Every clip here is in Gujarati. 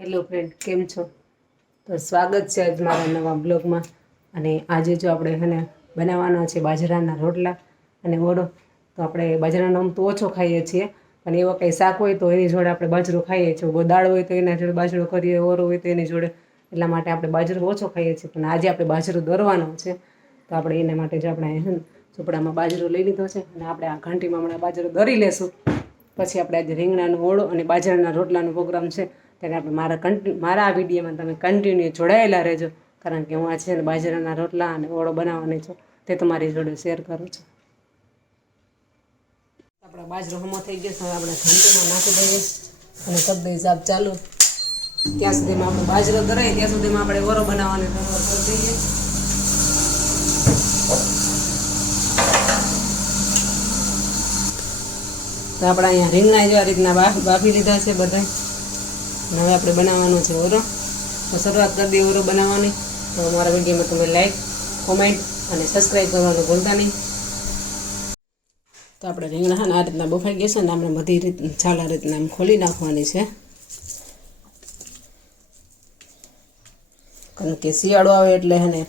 હેલો ફ્રેન્ડ, કેમ છો? તો સ્વાગત છે આજ મારા નવા બ્લોગમાં. અને આજે જો આપણે એને બનાવવાના છે બાજરાના રોટલા અને ઓળો. તો આપણે બાજરાનો આમ તો ઓછો ખાઈએ છીએ, પણ એવો કંઈ શાક હોય તો એની જોડે આપણે બાજરો ખાઈએ છીએ. દાળ હોય તો એના જોડે બાજરો કરીએ, ઓરો હોય તો એની જોડે. એટલા માટે આપણે બાજરો ઓછો ખાઈએ છીએ, પણ આજે આપણે બાજરો દરવાનો છે. તો આપણે એના માટે જો આપણે ઝૂંપડામાં બાજરો લઈ લીધો છે અને આપણે આ ઘંટીમાં હમણાં બાજરો દરી લેશું. પછી આપણે આજે રીંગણાનો ઓળો અને બાજરાના રોટલાનો પ્રોગ્રામ છે. ત્યારે આપણે મારા આ વિડીયોમાં તમે કન્ટિન્યુ જોડાયેલા રહેજો, કારણ કે હું આ છે ને બાજરાના રોટલા અને ઓળો બનાવવાની છું, તે તમારી જોડે શેર કરું છું. આપણા બાજરો હમો થઈ ગયો છે, હવે આપણે ઘંટીમાં નાખી દઈએ અને કરી દઈએ સાફ ચાલુ. ત્યાં સુધીમાં આપણે બાજરો દરાય ત્યાં સુધીમાં આપણે ઓરો બનાવવાની કરી દઈએ. તો આપણે અહીંયા રીંગણા જેવા રીતના બાફી લીધા છે બધા. હવે આપણે બનાવવાનો છે ઓરો. તો શરૂઆત કરી દઈએ ઓરો બનાવવાની. તો અમારા વિડીયોમાં તમે લાઈક, કોમેન્ટ અને સબસ્ક્રાઈબ કરવાનું ભૂલતા નહીં. તો આપણે રીંગણા આ રીતના બફાઈ ગયા છે ને આપણે બધી રીત છાલા રીતના આમ ખોલી નાખવાની છે, કારણ કે શિયાળો આવે એટલે એને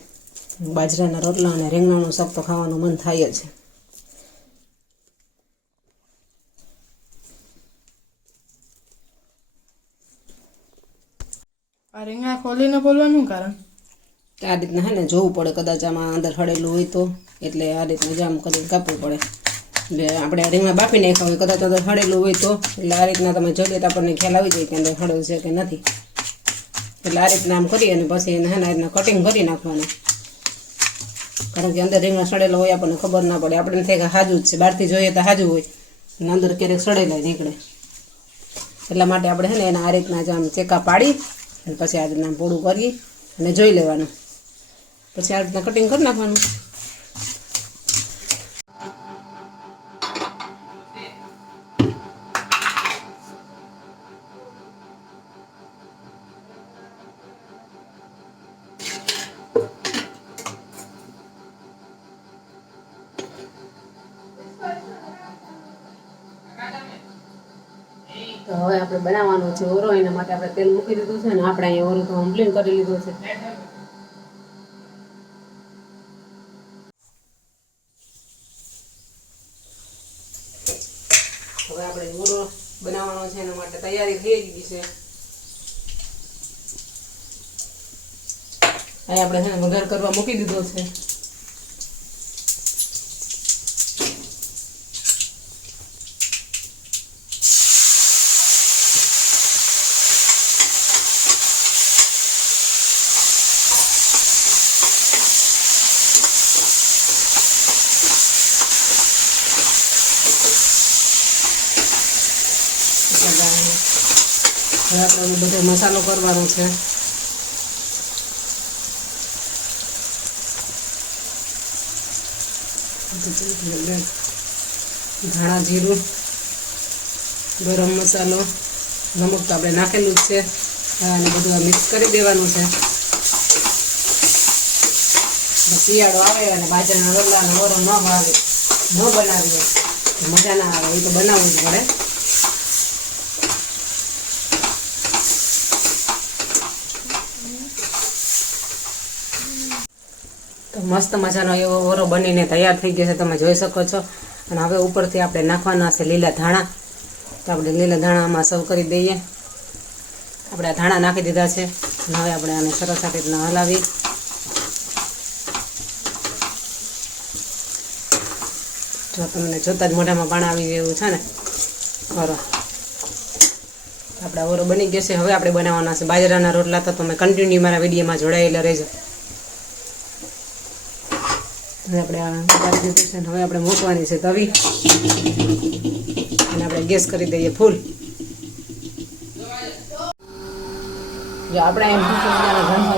બાજરાના રોટલા અને રીંગણાનું શાક તો ખાવાનું મન થાય જ. આ રીંગણા ખોલીને બોલવાનું કારણ આ રીતના હે ને જોવું પડે, કદાચ આમાં અંદર હળેલું હોય તો, એટલે આ રીતના જામ કરીને કાપવું પડે. આપણે રીંગણા બાફી નાખ્યા હોય, કદાચ અંદર હળેલું હોય તો, એટલે આ રીતના તમે જોઈ લે તો આપણને ખ્યાલ આવી જાય કે અંદર હળેલું છે કે નથી. એટલે આ રીતના આમ કરી અને પછી એને હે ને આ રીતના કટિંગ કરી નાખવાનું, કારણ કે અંદર રીંગણા સડેલા હોય આપણને ખબર ના પડે. આપણે થાય કે હાજું જ છે, બહારથી જોઈએ તો હાજું હોય અને અંદર ક્યારેક સડેલા નીકળે. એટલા માટે આપણે હે ને એના આ રીતના જ આમ ચેકા પાડી અને પછી આ રીતના પોળું કરી અને જોઈ લેવાનું, પછી આ રીતના કટિંગ કરી નાખવાનું. તો હવે આપણે બનાવવાનો છે ઓરો. એના માટે આપણે તેલ મૂકી દીધું છે ને આપણે અહીંયા ઓરો તો કમ્પ્લીટ કરી લીધો છે. હવે આપણે ઓરો બનાવવાનો છે એના માટે તૈયારી થઈ ગઈ છે. અહીંયા આપણે છે ને વઘાર કરવા મૂકી દીધો છે. હવે આપણે બધો મસાલો કરવાનો છે. ધાણા જીરું, ગરમ મસાલો, નમક તો આપણે નાખેલું જ છે અને બધું મિક્સ કરી દેવાનું છે. શિયાળો આવે અને બાજરાના રોટલા અને ઓરો ન બનાવીએ તો મજા ના આવે, એ તો બનાવવું જ પડે. તો મસ્ત મજાનો એવો ઓરો બનીને તૈયાર થઈ ગયો છે, તમે જોઈ શકો છો. અને હવે ઉપરથી આપણે નાખવાના છે લીલા ધાણા. તો આપણે લીલા ધાણામાં સર્વ કરી દઈએ. આપણે આ ધાણા નાખી દીધા છે અને હવે આપણે આને સરસ આ રીતના હલાવી. જો તમને જોતાં જ મોઢામાં પાણી આવી જેવું છે ને ઓરો. આપણા ઓરો બની ગયો છે. હવે આપણે બનાવવાના છે બાજરાના રોટલા. તો તમે કન્ટિન્યુ મારા વિડીયોમાં જોડાયેલા રહેજો. હવે આપણે આ ઉતારી દીધું છે. હવે આપણે મૂકવાની છે તવી અને આપણે ગેસ કરી દઈએ ફૂલ. જો આપણે એમ ઘણસો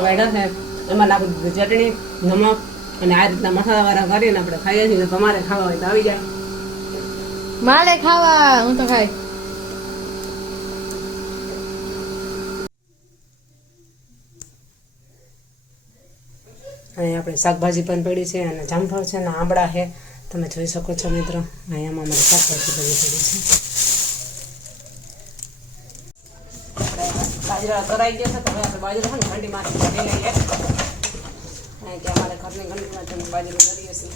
વાળ્યા છે, એમાં નાખી દીધું ચટણી, નમક અને આ રીતના મસાલાવાળા કરીને આપણે ખાઈએ છીએ. તો તમારે ખાવા હોય તો આવી જાય. મારે ખાવા, હું તો ખાઈ. અહીંયા આપણે શાકભાજી પણ પડી છે અને જામફળ છે અને આંબળા છે, તમે જોઈ શકો છો મિત્રો. અહીંયામાં અમારે શાકભાજી પડી છે. બાજરા તરાઈ ગયા છે તો હવે આપણે બાજરા છે ને ઘંટીમાંથી કાઢી લઈએ. કારણ કે અમારે ઘરની ઘંટીમાંથી બાજરો કરીએ છીએ.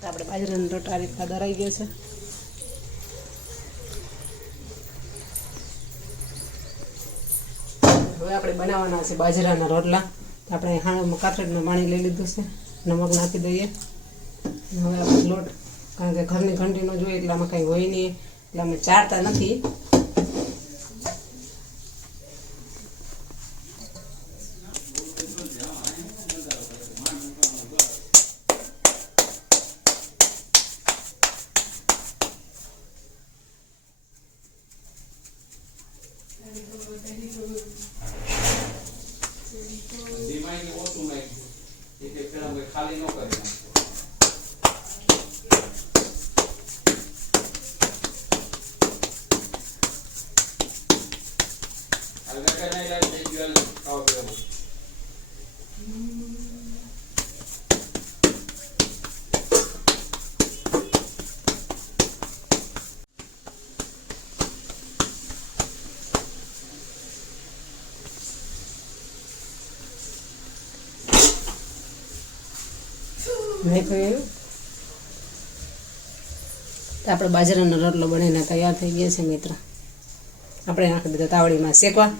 તો આપણે બાજરાનો લોટ આ રીતના દરાઈ ગયો છે. હવે આપણે બનાવવાના છે બાજરાના રોટલા. તો આપણે હાણમાં કાથરડમાં પાણી લઈ લીધું છે, નમક નાખી દઈએ. હવે આપણે લોટ, કારણ કે ઘરની ઘંટીનો જોઈએ એટલે આમાં કંઈ હોય નહીં એટલે અમે ચારતા નથી. ખાલી ન કરી નહીં થયું તો આપણે બાજરાનો રોટલો બનીને તૈયાર થઈ ગયા છે મિત્રો. આપણે નાખી દીધો તાવડીમાં શેકવા.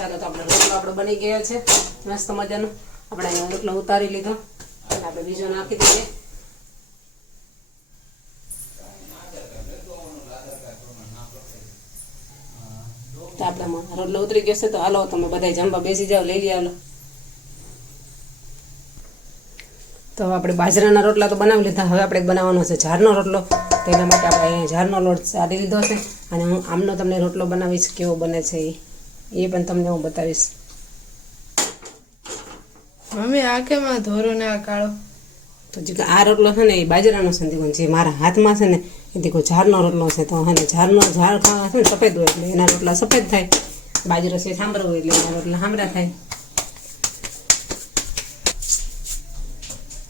ચાલો તો આપણે રોટલો આપણો બની ગયો છે મસ્ત મજાનો. આપણે અહીંયા રોટલો ઉતારી લીધો અને આપણે બીજો નાખી દઈએ. તો આપણે રોટલો ઉતરી ગયો છે તો હાલો તમે બધા જમવા બેસી જાઓ, લઈ લઈ હાલો. તો આપણે બાજરાના રોટલા તો બનાવી લીધા. હવે આપણે બનાવવાનો છે ઝારનો રોટલો. તેના માટે આપણે ઝારનો લોટ સારી લીધો છે અને હું આમનો તમને રોટલો બનાવીશ કેવો બને છે એ પણ તમને હું બતાવીશ. મમ્મી આ કેમ આ ધોરો ને આ કાળો? તો જે આ રોટલો છે ને એ બાજરાનો છે, જે મારા હાથમાં છે ને એ દીકો ઝારનો રોટલો છે. તો હે ને ઝારનો ઝાડ ખાવા છે ને સફેદ હોય એટલે એના રોટલા સફેદ થાય, બાજરો છે સાંભરો હોય એટલે એના રોટલા સાંભરા થાય.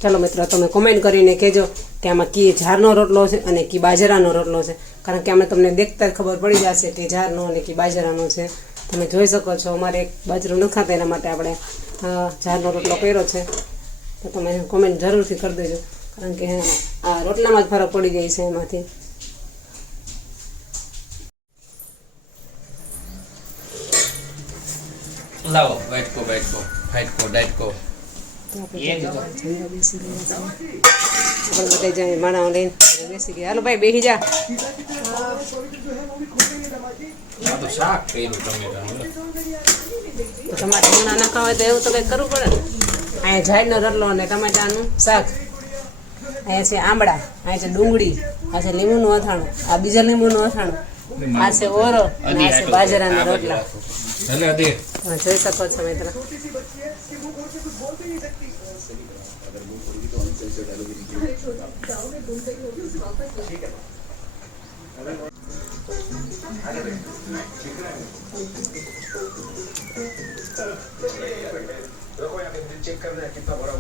ચાલો મિત્રો, તમે કોમેન્ટ કરીને કહેજો કે આમાં કી ઝારનો રોટલો છે અને કી બાજરાનો રોટલો છે, કારણ કે અમે તમને દેખતા જ ખબર પડી જશે કે ઝારનો અને કી બાજરાનો છે. તમે જોઈ શકો છો અમારે એક બાજરો ન ખાતા એના માટે આપણે ઝારનો રોટલો કર્યો છે. તો તમે કોમેન્ટ જરૂરથી કરી દેજો, કારણ કે આ રોટલામાં જ ફરક પડી જાય છે એમાંથી. લાવો બેઠકો બેઠકો ફાઈટકો ડાઈટકો. તો આપણે જમવા બેસી ગયા છીએ. આપણે બધા જાય માણાઓ લઈને બેસી ગયા. હાલો ભાઈ બેસી જા. આ તો શાક કર્યું ટમેટાનું. તો તમારે મૂણા નાખવા હોય તો એવું તો કંઈક કરવું પડે ને. અહીંયા ઝાડનો રોટલો અને ટમેટાનું શાક, અહીંયા છે આંબળા, અહીંયા છે ડુંગળી, આ છે લીંબુનું અથાણું, આ બીજા લીંબુનું અથાણું, આ છે ઓરો અને આ છે બાજરાના રોટલા. ભલે અધે તમે જોઈ શકો છો મિત્રો.